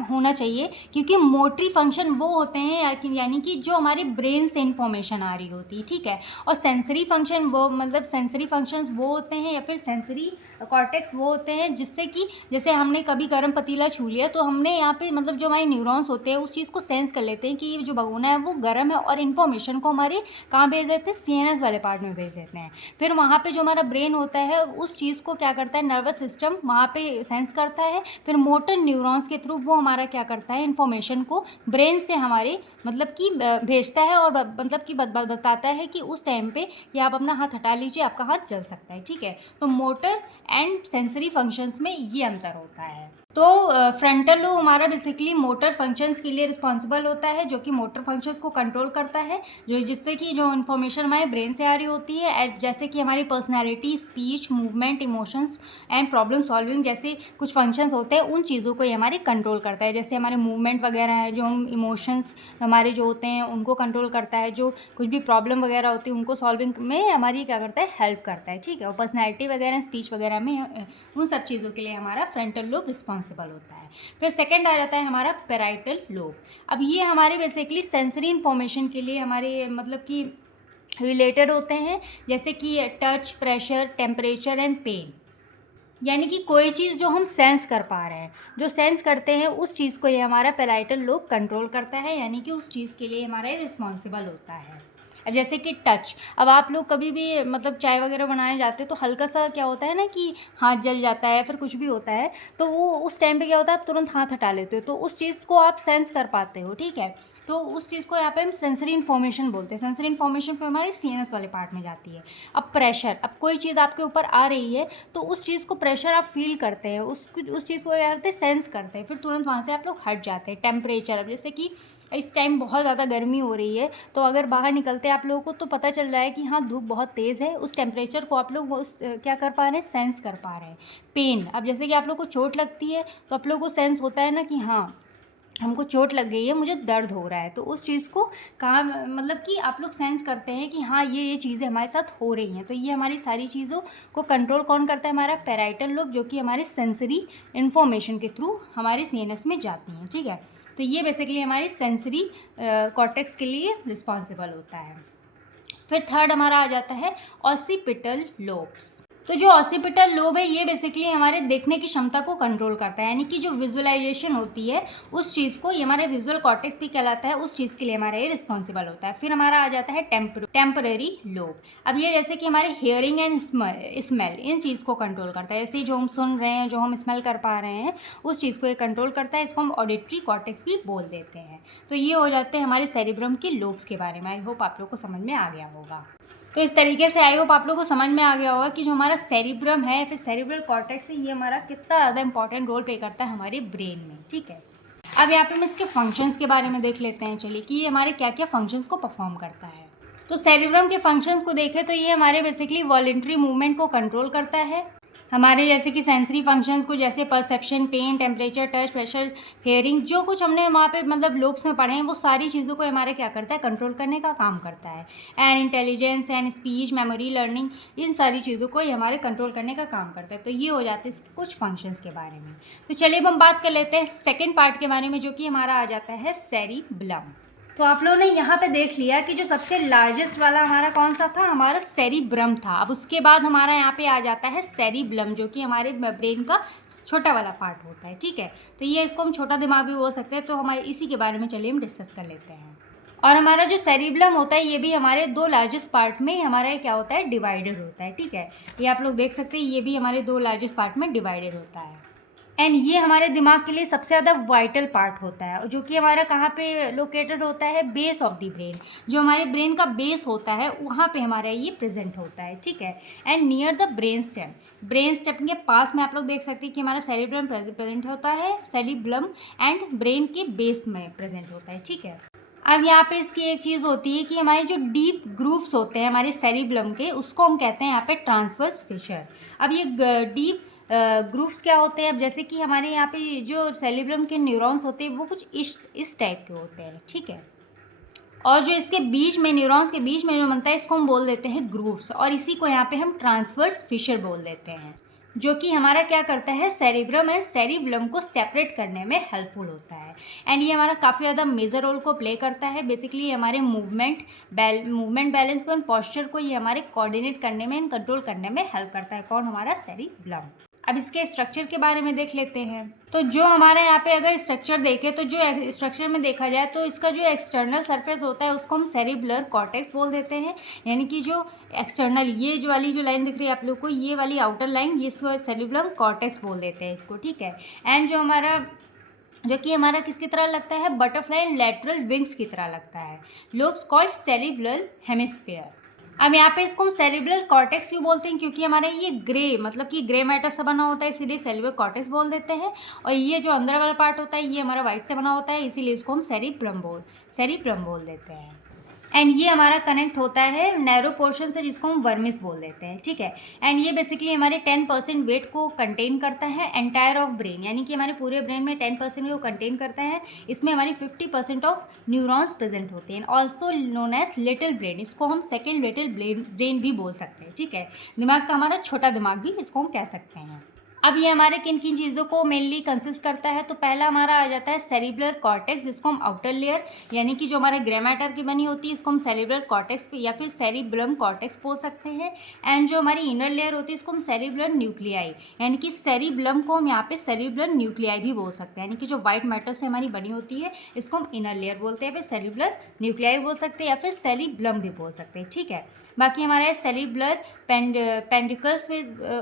होना चाहिए, क्योंकि मोटरी फंक्शन वो होते हैं यानी कि जो हमारे ब्रेन से इंफॉर्मेशन आ रही होती है, ठीक है। और सेंसरी फंक्शन वो मतलब सेंसरी फंक्शंस वो होते हैं या फिर सेंसरी कॉर्टेक्स वो होते हैं जिससे कि जैसे हमने कभी गर्म पतीला छू लिया तो हमने यहाँ पे मतलब जो हमारे न्यूरॉन्स होते हैं उस चीज़ को सेंस कर लेते हैं कि ये जो भगोना है वो गर्म है, और इन्फॉर्मेशन को हमारे कहाँ भेज देते हैं, CNS वाले पार्ट में भेज देते हैं। फिर वहाँ पे जो हमारा ब्रेन होता है उस चीज़ को क्या करता है, नर्वस सिस्टम वहाँ पे सेंस करता है। फिर मोटर न्यूरॉन्स के थ्रू वो हमारा क्या करता है, इन्फॉर्मेशन को ब्रेन से हमारे मतलब कि भेजता है, और मतलब कि बताता है कि उस टाइम पे या आप अपना हाथ हटा लीजिए, आपका हाथ चल सकता है, ठीक है। तो मोटर एंड सेंसरी फंक्शंस में ये अंतर होता है। तो फ्रंटल लोब हमारा बेसिकली मोटर फंक्शंस के लिए रिस्पॉन्सिबल होता है, जो कि मोटर फंक्शंस को कंट्रोल करता है, जो जिससे कि जो इन्फॉर्मेशन हमारे ब्रेन से आ रही होती है, जैसे कि हमारी personality, speech, movement, emotions and problem solving जैसे कुछ फंक्शंस होते हैं, उन चीज़ों को ये हमारे कंट्रोल करता है। जैसे हमारे मूवमेंट वगैरह है, जो हम इमोशंस हमारे जो होते हैं उनको कंट्रोल करता है, जो कुछ भी प्रॉब्लम वगैरह होती है उनको सॉल्विंग में हमारी क्या करता है, हेल्प करता है, ठीक है। और पर्सनैलिटी वगैरह, स्पीच वगैरह में उन सब चीज़ों के लिए हमारा फ्रंटल लोब रिस्पॉन्सिबल होता है। फिर सेकंड आ जाता है हमारा पैराइटल लोब। अब ये हमारे बेसिकली सेंसरी इन्फॉर्मेशन के लिए हमारे मतलब कि रिलेटेड होते हैं, जैसे कि touch, pressure, temperature and pain. यानी कि कोई चीज़ जो हम सेंस कर पा रहे हैं, जो सेंस करते हैं उस चीज़ को ये हमारा पैराइटल लोब कंट्रोल करता है, यानी कि उस चीज़ के लिए हमारा रिस्पॉन्सिबल होता है। अब जैसे कि टच, अब आप लोग कभी भी मतलब चाय वगैरह बनाने जाते हैं तो हल्का सा क्या होता है ना कि हाथ जल जाता है, फिर कुछ भी होता है, तो वो उस टाइम पे क्या होता है, आप तुरंत हाथ हटा लेते हो, तो उस चीज़ को आप सेंस कर पाते हो, ठीक है। तो उस चीज़ को यहाँ पे हम सेंसरी इन्फॉर्मेशन बोलते हैं। सेंसरी इन्फॉर्मेशन फिर हमारे CNS वाले पार्ट में जाती है। अब प्रेशर, अब कोई चीज़ आपके ऊपर आ रही है तो उस चीज़ को प्रेशर आप फील करते हैं, उस चीज़ को क्या करते हैं, सेंस करते हैं, फिर तुरंत वहाँ से आप लोग हट जाते हैं। टेम्परेचर, अब जैसे कि इस टाइम बहुत ज़्यादा गर्मी हो रही है, तो अगर बाहर निकलते हैं आप लोगों को तो पता चल रहा है कि हाँ धूप बहुत तेज़ है, उस टेम्परेचर को आप लोग उस क्या कर पा रहे हैं, सेंस कर पा रहे हैं। पेन, अब जैसे कि आप लोग को चोट लगती है तो आप लोग को सेंस होता है ना कि हाँ हमको चोट लग गई है, मुझे दर्द हो रहा है, तो उस चीज़ को कहाँ मतलब कि आप लोग सेंस करते हैं कि हाँ ये चीज़ें हमारे साथ हो रही हैं। तो ये हमारी सारी चीज़ों को कंट्रोल कौन करता है, हमारा पैराइटल लोब, जो कि हमारे सेंसरी इन्फॉर्मेशन के थ्रू हमारे CNS में जाती हैं, ठीक है। तो ये बेसिकली हमारी सेंसरी कॉर्टेक्स के लिए रिस्पॉन्सिबल होता है। फिर थर्ड हमारा आ जाता है ऑसिपिटल लोब्स। तो जो ऑसिपिटल लोब है ये बेसिकली हमारे देखने की क्षमता को कंट्रोल करता है, यानी कि जो विजुअलाइजेशन होती है उस चीज़ को, ये हमारे विजुअल कॉर्टेक्स भी कहलाता है, उस चीज़ के लिए हमारा ये रिस्पॉन्सिबल होता है। फिर हमारा आ जाता है टेम्पररी लोब। अब ये जैसे कि हमारे हियरिंग एंड स्मेल इन चीज़ को कंट्रोल करता है, जैसे जो हम सुन रहे हैं, जो हम स्मेल कर पा रहे हैं, उस चीज़ को ये कंट्रोल करता है। इसको हम ऑडिटरी कॉर्टेक्स भी बोल देते हैं। तो ये हो जाते हैं हमारे सेरिब्रम के लोब्स के बारे में। आई होप आप लोग को समझ में आ गया होगा। तो इस तरीके से आई होप आप लोगों को समझ में आ गया होगा कि जो हमारा सेरिब्रम है, फिर सेरिब्रल कॉर्टेक्स है, ये हमारा कितना ज़्यादा इंपॉर्टेंट रोल प्ले करता है हमारे ब्रेन में, ठीक है। अब यहाँ पे हम इसके फंक्शंस के बारे में देख लेते हैं, चलिए कि ये हमारे क्या क्या फंक्शंस को परफॉर्म करता है। तो सेरिब्रम के फंक्शंस को देखें तो ये हमारे बेसिकली वॉलेंट्री मूवमेंट को कंट्रोल करता है, हमारे जैसे कि सेंसरी फंक्शंस को, जैसे perception, pain, temperature, touch, pressure, hearing, जो कुछ हमने वहाँ पे मतलब लोब्स में पढ़े हैं वो सारी चीज़ों को हमारे क्या करता है, कंट्रोल करने का काम करता है। And intelligence and speech, memory, learning, इन सारी चीज़ों को ये हमारे कंट्रोल करने का काम करता है। तो ये हो जाते हैं इसके कुछ फंक्शंस के बारे में। तो चलिए अब हम बात कर लेते हैं सेकेंड पार्ट के बारे में, जो कि हमारा आ जाता है सेरिब्लम। तो आप लोगों ने यहाँ पे देख लिया कि जो सबसे लार्जेस्ट वाला हमारा कौन सा था, हमारा सेरिब्रम था। अब उसके बाद हमारा यहाँ पे आ जाता है सेरिब्लम, जो कि हमारे ब्रेन का छोटा वाला पार्ट होता है, ठीक है। तो ये इसको हम छोटा दिमाग भी बोल सकते हैं। तो हमारे इसी के बारे में चलिए हम डिस्कस कर लेते हैं। और हमारा जो सेरिब्लम होता है ये भी हमारे दो लार्जेस्ट पार्ट में हमारा क्या होता है, डिवाइडेड होता है, ठीक है। ये आप लोग देख सकते हैं, ये भी हमारे दो लार्जेस्ट पार्ट में डिवाइडेड होता है। एंड ये हमारे दिमाग के लिए सबसे ज़्यादा वाइटल पार्ट होता है, जो कि हमारा कहाँ पे लोकेटेड होता है, बेस ऑफ द ब्रेन। जो हमारे ब्रेन का बेस होता है वहाँ पे हमारा ये प्रेजेंट होता है, ठीक है। And near the brain stem, brain stem के पास में आप लोग देख सकते हैं कि हमारा सेरिब्रम प्रेजेंट होता है, सेरिब्लम एंड ब्रेन के बेस में प्रेजेंट होता है, ठीक है। अब यहाँ पे इसकी एक चीज़ होती है कि हमारे जो डीप ग्रूव्स होते हैं हमारे सेरिब्लम के, उसको हम कहते हैं यहाँ पे ट्रांसवर्स फिशर। अब ये डीप ग्रूव्स क्या होते हैं, अब जैसे कि हमारे यहाँ पे जो सेरिब्रम के न्यूरॉन्स होते हैं वो कुछ इस टाइप के होते हैं, ठीक है। और जो इसके बीच में, न्यूरॉन्स के बीच में जो बनता है, इसको हम बोल देते हैं ग्रूव्स, और इसी को यहाँ पे हम ट्रांसवर्स फिशर बोल देते हैं। जो कि हमारा क्या करता है, सेरिब्रम एंड सेरिब्लम को सेपरेट करने में हेल्पफुल होता है। एंड ये हमारा काफ़ी ज़्यादा मेजर रोल को प्ले करता है। बेसिकली हमारे मूवमेंट बैलेंस को एंड पोस्चर को ये हमारे कोऑर्डिनेट करने में एंड कंट्रोल करने में हेल्प करता है। कौन? हमारा सेरिब्लम। अब इसके स्ट्रक्चर के बारे में देख लेते हैं। तो जो हमारे यहाँ पे अगर स्ट्रक्चर देखें तो जो स्ट्रक्चर में देखा जाए तो इसका जो एक्सटर्नल सरफेस होता है उसको हम सेरिब्लर कॉर्टेक्स बोल देते हैं। यानी कि जो एक्सटर्नल ये जो वाली जो लाइन दिख रही है आप लोग को, ये वाली आउटर लाइन, इसको सेरिब्लम कॉर्टेक्स बोल देते हैं इसको, ठीक है। एंड जो कि हमारा किसकी तरह लगता है, बटरफ्लाई एंड लैटरल विंग्स की तरह लगता है। Lobes called cerebral hemisphere. अब यहाँ पे इसको हम सेरिब्रल कॉर्टेक्स क्यों बोलते हैं, क्योंकि हमारा ये ग्रे मतलब कि ग्रे मैटर से बना होता है, इसीलिए सेरिब्रल कॉर्टेक्स बोल देते हैं। और ये जो अंदर वाला पार्ट होता है ये हमारा वाइट से बना होता है, इसीलिए इसको हम सेरिब्रम बोल देते हैं। एंड ये हमारा कनेक्ट होता है नैरो पोर्शन से, जिसको हम वर्मिस बोल देते हैं, ठीक है। एंड ये बेसिकली हमारे 10% वेट को कंटेन करता है एंटायर ऑफ ब्रेन, यानी कि हमारे पूरे ब्रेन में 10% को कंटेन करता है। इसमें हमारी 50% ऑफ न्यूरॉन्स प्रेजेंट होते हैं, also known as little brain. इसको हम सेकेंड लिटिल ब्रेन भी बोल सकते हैं, ठीक है। दिमाग का हमारा छोटा दिमाग भी इसको हम कह सकते हैं। अब ये हमारे किन किन चीज़ों को मेनली कंसिस्ट करता है, तो पहला हमारा आ जाता है सेरिब्रल कॉर्टेक्स, जिसको हम आउटर लेयर यानी कि जो हमारे ग्रे मैटर की बनी होती है इसको हम सेरिब्रल कॉर्टेक्स या फिर सेरिब्रम कॉर्टेक्स बोल सकते हैं। एंड जो हमारी इनर लेयर होती है इसको हम सेरिब्रल न्यूक्लियाई, यानी कि सेरिब्लम को हम यहाँ पे सेरिब्रल न्यूक्लियाई भी बोल सकते हैं, यानी कि जो व्हाइट मैटर से हमारी बनी होती है इसको हम इनर लेयर बोलते हैं, फिर सेरिब्रल न्यूक्लियाई बोल सकते हैं या फिर सेरिब्लम भी बोल सकते हैं, ठीक है। बाकी हमारे सेरिब्रल पेंडिकल्स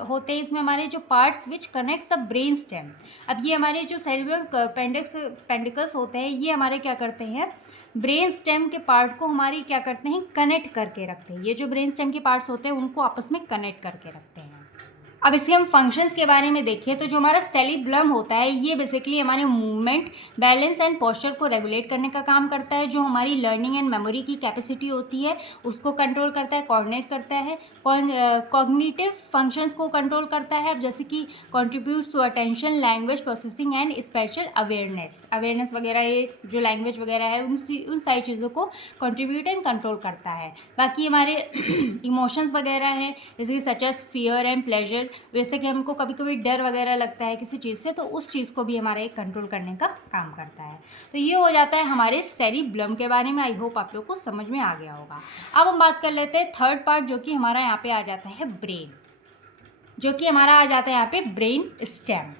होते हैं, इसमें हमारे जो parts which connects a brain stem. अब ये हमारे जो सेरिब्रल पेंडिकल्स होते हैं ये हमारे क्या करते हैं, ब्रेन स्टेम के पार्ट को हमारी क्या करते हैं, कनेक्ट करके रखते हैं। ये जो ब्रेन स्टेम के पार्ट्स होते हैं उनको आपस में कनेक्ट करके रखते हैं। अब इसके हम फंक्शंस के बारे में देखिए तो जो हमारा सेरिब्लम होता है ये बेसिकली हमारे मूवमेंट, बैलेंस एंड पोस्चर को रेगुलेट करने का काम करता है। जो हमारी लर्निंग एंड मेमोरी की कैपेसिटी होती है उसको कंट्रोल करता है, कोऑर्डिनेट करता है। कॉग्निटिव फंक्शंस को कंट्रोल करता है, अब जैसे कि contributes to attention, language processing and spatial awareness वगैरह, ये जो लैंग्वेज वगैरह है उन सारी चीज़ों को कंट्रीब्यूट एंड कंट्रोल करता है। बाकी हमारे इमोशंस वगैरह हैं जैसे such as fear and pleasure, वैसे कि हमको कभी कभी डर वगैरह लगता है किसी चीज़ से, तो उस चीज़ को भी हमारा एक कंट्रोल करने का काम करता है। तो ये हो जाता है हमारे सेरिब्लम के बारे में। आई होप आप लोग को समझ में आ गया होगा। अब हम बात कर लेते हैं थर्ड पार्ट, जो कि हमारा यहाँ पे आ जाता है ब्रेन, जो कि हमारा आ जाता है यहाँ पे ब्रेन स्टेम।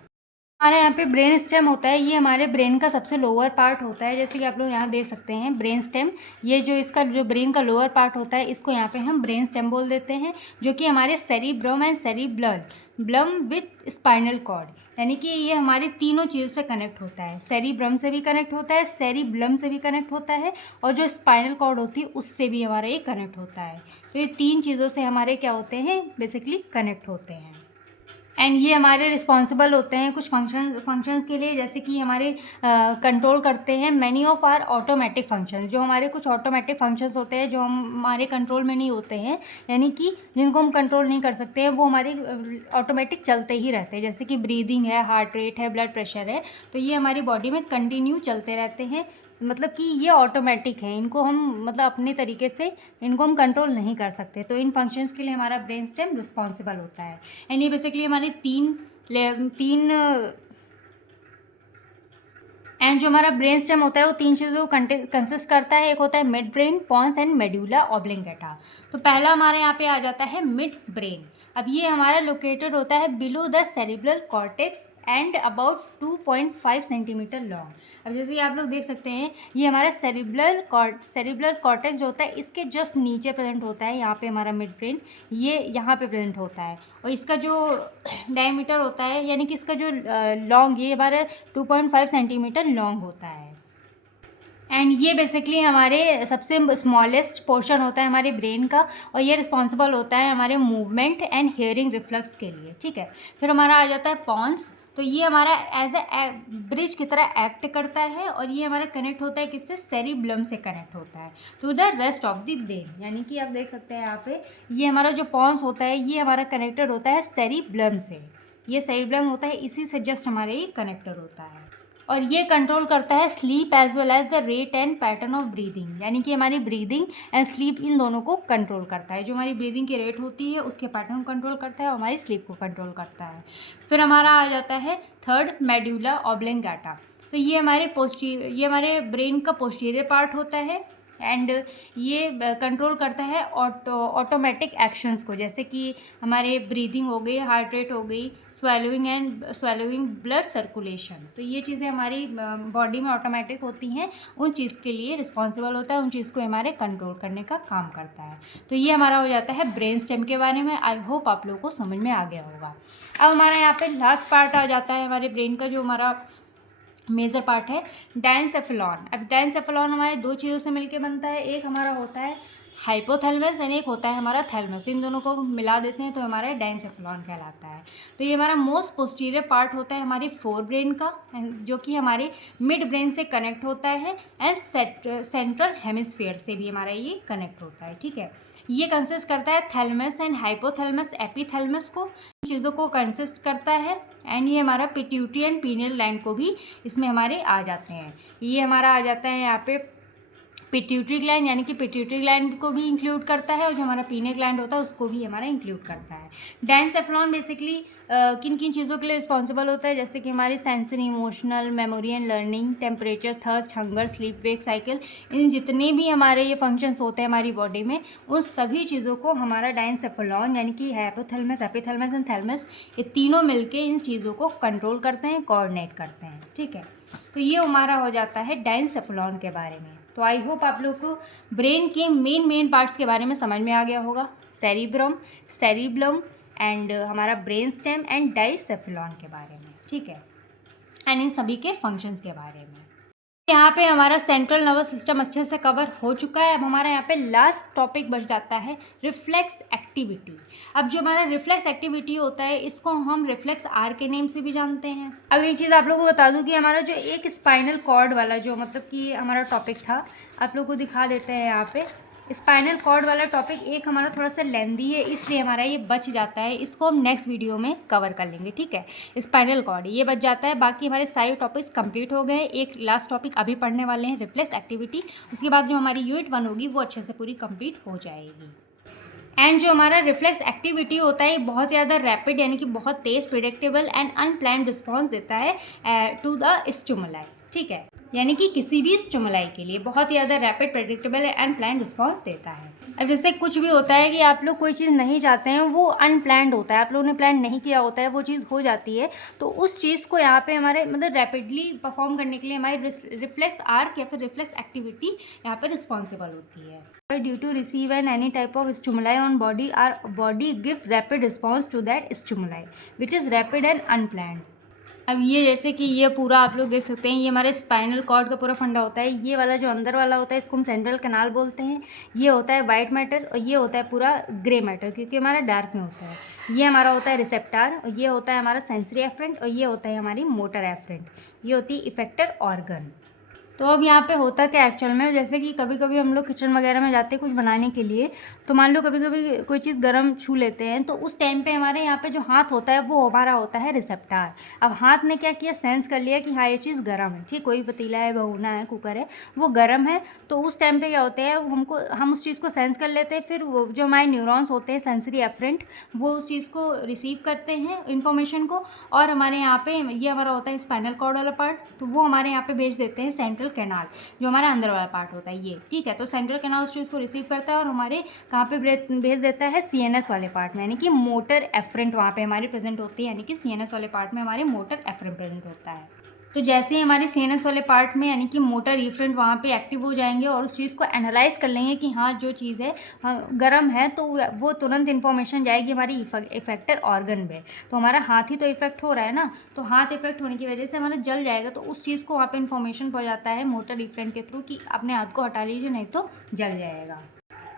हमारे यहाँ पे ब्रेन स्टेम होता है, ये हमारे ब्रेन का सबसे लोअर पार्ट होता है, जैसे कि आप लोग यहाँ देख सकते हैं ब्रेन स्टेम। ये जो इसका जो ब्रेन का लोअर पार्ट होता है इसको यहाँ पे हम ब्रेन स्टेम बोल देते हैं, जो कि हमारे cerebrum and cerebellum with spinal cord, यानी कि ये हमारी तीनों चीज़ों से कनेक्ट होता है। सेरिब्रम से भी कनेक्ट होता है, सेरिब्लम से भी कनेक्ट होता है, और जो स्पाइनल कॉर्ड होती है उससे भी हमारा ये कनेक्ट होता है। तो ये तीन चीज़ों से हमारे क्या होते हैं, बेसिकली कनेक्ट होते हैं। एंड ये हमारे रिस्पॉन्सिबल होते हैं कुछ फंक्शंस के लिए, जैसे कि हमारे कंट्रोल करते हैं many of our automatic functions. जो हमारे कुछ ऑटोमेटिक फंक्शंस होते हैं जो हमारे कंट्रोल में नहीं होते हैं, यानी कि जिनको हम कंट्रोल नहीं कर सकते हैं, वो हमारे ऑटोमेटिक चलते ही रहते हैं, जैसे कि ब्रीदिंग है, हार्ट रेट है, ब्लड प्रेशर है, तो ये हमारी बॉडी में कंटिन्यू चलते रहते हैं। मतलब कि ये ऑटोमेटिक है, इनको हम मतलब अपने तरीके से इनको हम कंट्रोल नहीं कर सकते। तो इन फंक्शंस के लिए हमारा ब्रेन स्टेम रिस्पॉन्सिबल होता है। एंड ये बेसिकली हमारे तीन एंड जो हमारा ब्रेन स्टेम होता है वो तीन चीज़ों को कंसिस्ट करता है। एक होता है mid brain, pons and medulla oblongata. तो पहला हमारे यहाँ पे आ जाता है मिड ब्रेन। अब ये हमारा लोकेटेड होता है below the cerebral cortex and about 2.5 centimetre long. अब जैसे कि आप लोग देख सकते हैं ये हमारा सेरिब्रल कॉर्टेक्स जो होता है इसके जस्ट नीचे प्रेजेंट होता है, यहाँ पे हमारा मिड ब्रेन ये यहाँ पे प्रेजेंट होता है, और इसका जो डायमीटर होता है यानी कि इसका जो लॉन्ग ये हमारा 2.5 सेंटीमीटर लॉन्ग होता है। एंड ये बेसिकली हमारे सबसे स्मॉलेस्ट पोर्शन होता है हमारे ब्रेन का, और ये रिस्पॉन्सिबल होता है हमारे मूवमेंट एंड हियरिंग रिफ्लेक्स के लिए, ठीक है। फिर हमारा आ जाता है पॉन्स, तो ये हमारा एज ए ब्रिज की तरह एक्ट करता है, और ये हमारा कनेक्ट होता है किससे, सेरिब्लम से कनेक्ट होता है to the rest of the brain. यानी कि आप देख सकते हैं यहाँ पे ये हमारा जो पॉन्स होता है ये हमारा कनेक्टेड होता है सेरिब्लम से, ये सेरिब्लम होता है इसी से जस्ट हमारे ये कनेक्टेड होता है। और ये कंट्रोल करता है sleep as well as the rate and pattern of breathing, यानी कि हमारी ब्रीदिंग एंड स्लीप इन दोनों को कंट्रोल करता है। जो हमारी ब्रीदिंग की रेट होती है उसके पैटर्न को कंट्रोल करता है और हमारी स्लीप को कंट्रोल करता है। फिर हमारा आ जाता है थर्ड, मेडुला ऑब्लिंगेटा। तो ये हमारे ब्रेन का पोस्टीरियर पार्ट होता है एंड ये कंट्रोल करता है ऑटोमेटिक एक्शंस को, जैसे कि हमारे ब्रीदिंग हो गई, हार्ट रेट हो गई, स्वेलोइंग ब्लड सर्कुलेशन। तो ये चीज़ें हमारी बॉडी में ऑटोमेटिक होती हैं, उन चीज़ के लिए रिस्पॉन्सिबल होता है, उन चीज़ को हमारे कंट्रोल करने का काम करता है। तो ये हमारा हो जाता है ब्रेन स्टेम के बारे में। आई होप आप लोगों को समझ में आ गया होगा। अब हमारा यहाँ पे लास्ट पार्ट आ जाता है हमारे ब्रेन का, जो हमारा मेजर पार्ट है डायनसेफेलॉन। अब डायनसेफेलॉन हमारे दो चीज़ों से मिलके बनता है, एक हमारा होता है हाइपोथैलेमस एंड एक होता है हमारा थैलेमस। इन दोनों को मिला देते हैं तो हमारा डायनसेफेलॉन कहलाता है। तो ये हमारा मोस्ट पोस्टीरियर पार्ट होता है हमारे फोर ब्रेन का, जो कि हमारे मिड ब्रेन से कनेक्ट होता है एंड सेंट्रल हेमिस्फीयर से भी हमारा ये कनेक्ट होता है। ठीक है, ये कंसिस्ट करता है थैलेमस एंड हाइपोथैलेमस एपिथैलेमस को, चीज़ों को कंसिस्ट करता है। एंड ये हमारा पिट्यूटरी एंड पीनियल ग्लैंड को भी इसमें हमारे आ जाते हैं। ये हमारा आ जाता है यहाँ पे पिट्यूटरी ग्लैंड, यानी कि पिट्यूटरी ग्लैंड को भी इंक्लूड करता है और जो हमारा पीनियल ग्लैंड होता है उसको भी हमारा इंक्लूड करता है। डायनसेफेलॉन बेसिकली किन किन चीज़ों के लिए रिस्पॉन्सिबल होता है, जैसे कि हमारी sensory, emotional, memory and learning, temperature, thirst, hunger, sleep wake cycle, इन जितने भी हमारे ये फंक्शंस होते हैं हमारी बॉडी में, उन सभी चीज़ों को हमारा डायनसेफेलॉन यानी कि हाइपोथैलेमस, एपिथैलेमस एंड थैलेमस, ये तीनों मिलके इन चीज़ों को कंट्रोल करते हैं, कोऑर्डिनेट करते हैं। ठीक है, तो ये हमारा हो जाता है डायनसेफेलॉन के बारे में। तो आई होप आप लोग को ब्रेन के मेन पार्ट्स के बारे में समझ में आ गया होगा, सेरिब्लम एंड हमारा ब्रेन स्टेम एंड डायनसेफेलॉन के बारे में। ठीक है, एंड इन सभी के फंक्शंस के बारे में। यहाँ पे हमारा सेंट्रल नर्वस सिस्टम अच्छे से कवर हो चुका है। अब हमारा यहाँ पे लास्ट टॉपिक बच जाता है रिफ्लेक्स एक्टिविटी। अब जो हमारा रिफ्लेक्स एक्टिविटी होता है इसको हम रिफ्लेक्स आर के नेम से भी जानते हैं। अब एक चीज़ आप लोगों को बता दूं कि हमारा जो एक स्पाइनल कॉर्ड वाला जो मतलब कि हमारा टॉपिक था, आप लोगों को दिखा देते हैं यहाँ पे। स्पाइनल कॉर्ड वाला टॉपिक एक हमारा थोड़ा सा लेंदी है, इसलिए हमारा ये बच जाता है, इसको हम नेक्स्ट वीडियो में कवर कर लेंगे। ठीक है, स्पाइनल कॉर्ड ये बच जाता है, बाकी हमारे सारे टॉपिक्स कंप्लीट हो गए। एक लास्ट टॉपिक अभी पढ़ने वाले हैं, रिफ्लेक्स एक्टिविटी। उसके बाद जो हमारी यूनिट 1 होगी वो अच्छे से पूरी कंप्लीट हो जाएगी। एंड जो हमारा रिफ्लेक्स एक्टिविटी होता है बहुत ज़्यादा रैपिड यानी कि बहुत तेज़, प्रिडिक्टेबल एंड अनप्लान्ड रिस्पॉन्स देता है टू द स्टिमुलाई। ठीक है, यानी कि किसी भी स्टिमुलाई के लिए बहुत ज़्यादा rapid, predictable and plan response देता है। अब जैसे कुछ भी होता है कि आप लोग कोई चीज़ नहीं चाहते हैं, वो अनप्लान्ड होता है, आप लोगों ने प्लान नहीं किया होता है, वो चीज़ हो जाती है, तो उस चीज़ को यहाँ पे हमारे मतलब रैपिडली परफॉर्म करने के लिए हमारी रिफ्लेक्स आर्क या फिर रिफ्लेक्स एक्टिविटी यहाँ पर रिस्पॉन्सिबल होती है। Due to receive an any type of stimuli on body, our body give rapid response to that stimuli which is rapid and unplanned. अब ये जैसे कि ये पूरा आप लोग देख सकते हैं, ये हमारे स्पाइनल कॉर्ड का पूरा फंडा होता है। ये वाला जो अंदर वाला होता है इसको हम सेंट्रल कैनाल बोलते हैं। ये होता है वाइट मैटर और ये होता है पूरा ग्रे मैटर, क्योंकि हमारा डार्क में होता है। ये हमारा होता है रिसेप्टर और ये होता है हमारा सेंसरी एफरेंट और ये होता है हमारी मोटर एफरेंट। ये होती है इफेक्टर ऑर्गन। तो अब यहाँ पे होता क्या एक्चुअल में, जैसे कि कभी कभी हम लोग किचन वगैरह में जाते हैं कुछ बनाने के लिए, तो मान लो कभी कभी कोई चीज़ गर्म छू लेते हैं, तो उस टाइम पे हमारे यहाँ पे जो हाथ होता है वो हमारा होता है रिसेप्टर। अब हाथ ने क्या किया, सेंस कर लिया कि हाँ ये चीज़ गर्म है। ठीक, कोई पतीला है, भगोना है, कुकर है, वो गर्म है, तो उस टाइम पे क्या होता है, हम उस चीज़ को सेंस कर लेते हैं। फिर वो जो हमारे न्यूरॉन्स होते हैं सेंसरी एफरेंट, वो उस चीज़ को रिसीव करते हैं इन्फॉर्मेशन को, और हमारे यहाँ पे ये हमारा होता है स्पाइनल कॉर्ड वाला पार्ट, तो वो हमारे यहाँ पे भेज देते हैं सेंट्रल कैनाल, जो हमारा अंदर वाला पार्ट होता है ये। ठीक है, तो सेंट्रल कैनाल उस चीज़ को रिसीव करता है और हमारे कहाँ पे भेज देता है, सीएनएस वाले पार्ट में, यानी कि मोटर एफरेंट वहाँ पे हमारी प्रेजेंट होती है, यानी कि सीएनएस वाले पार्ट में हमारे मोटर एफरेंट प्रेजेंट होता है। तो जैसे ही हमारे सीएनएस वाले पार्ट में यानी कि मोटर इफरेंट वहाँ पे एक्टिव हो जाएंगे और उस चीज़ को एनालाइज कर लेंगे कि हाँ जो चीज़ है गर्म है, तो वो तुरंत इन्फॉर्मेशन जाएगी हमारी इफेक्टर ऑर्गन में। तो हमारा हाथ ही तो इफेक्ट हो रहा है ना, तो हाथ इफेक्ट होने की वजह से हमारा जल जाएगा, तो उस चीज़ को वहाँ पे इन्फॉर्मेशन पहुँच जाता है मोटर इफरेंट के थ्रू कि अपने हाथ को हटा लीजिए नहीं तो जल जाएगा।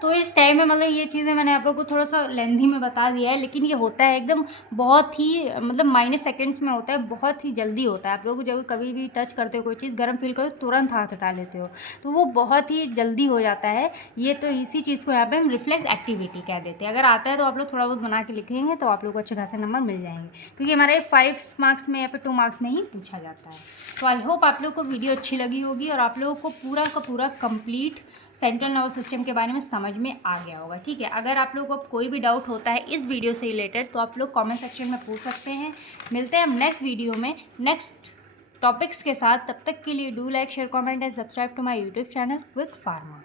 तो इस टाइम में मतलब ये चीज़ें मैंने आप लोगों को थोड़ा सा लेंथी में बता दिया है, लेकिन ये होता है एकदम बहुत ही मतलब माइनस सेकंड्स में होता है, बहुत ही जल्दी होता है। आप लोग जब कभी भी टच करते हो कोई चीज़ गर्म फील करो तुरंत हाथ हटा लेते हो, तो वो बहुत ही जल्दी हो जाता है। ये तो इसी चीज़ को यहाँ पे हम रिफ्लेक्स एक्टिविटी कह देते हैं। अगर आता है तो आप लोग थोड़ा बहुत बना के लिखेंगे तो आप लोग को अच्छे खासे नंबर मिल जाएंगे, क्योंकि हमारे 5 मार्क्स में या फिर 2 मार्क्स में ही पूछा जाता है। तो आई होप आप लोग को वीडियो अच्छी लगी होगी और आप लोगों को पूरा का पूरा कंप्लीट सेंट्रल नर्वस सिस्टम के बारे में समझ में आ गया होगा। ठीक है, अगर आप लोगों को कोई भी डाउट होता है इस वीडियो से रिलेटेड तो आप लोग कमेंट सेक्शन में पूछ सकते हैं। मिलते हैं हम नेक्स्ट वीडियो में नेक्स्ट टॉपिक्स के साथ। तब तक के लिए do like share comment and subscribe to my YouTube channel quick pharma.